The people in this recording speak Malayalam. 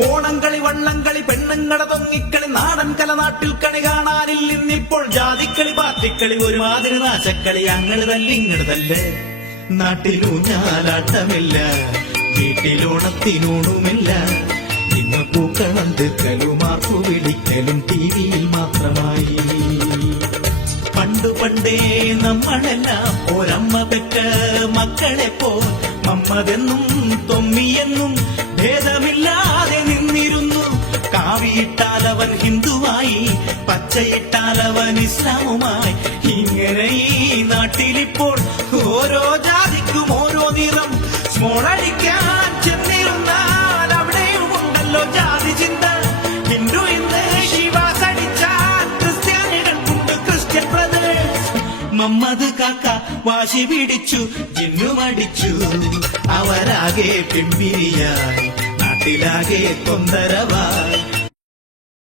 ഓണംകളി വള്ളംകളി പെണ്ണുങ്ങട തൊങ്ങിക്കളി നാടൻ കല നാട്ടിൽ കണി കാണാനില്ല ഇന്നിപ്പോൾ ജാതിക്കളി പാർട്ടിക്കളി ഒരുമാതിരി നാശക്കളി അങ്ങട് തല്ലി ഇങ്ങട് തല്ലേ നാട്ടിലൂഞ്ഞാലാട്ടമില്ല വീട്ടിലോണത്തിനൂണുമില്ല ഇന്ന് പൂക്കളം തീർക്കലും മാർക്കു പിടിക്കലും ടിവിയിൽ മാത്രമായി പണ്ടേ നമ്മളെല്ലാം ഒരമ്മ പെറ്റ മക്കളെ പോ മമ്മതെന്നും തൊമ്മിയെന്നും ഭേദമില്ലാതെ നിന്നിരുന്നു കാവിയിട്ടാലവൻ ഹിന്ദുവായി പച്ചയിട്ടാലവൻ ഇസ്ലാമുമായി ഇങ്ങനെ ഈ നാട്ടിലിപ്പോൾ ഓരോ ജാതിക്കും ഓരോ നിറം സ്മോളടിക്കാൻ ചെന്നിരുന്നാൽ അവിടെയും ഉണ്ടല്ലോ ജാതി ചിന്ത ഹിന്ദു ഇന്ന് ശിവാസടിച്ചാൽ ക്രിസ്ത്യാനികൾക്കുണ്ട് ക്രിസ്ത്യൻ ബ്രദേഴ്സ് മമ്മദ് കാക്ക വാശി പിടിച്ചു ജിന്നുമടിച്ചു അവരാകെ പിമ്പിരിയായി നാട്ടിലാകെ തൊന്തരവായി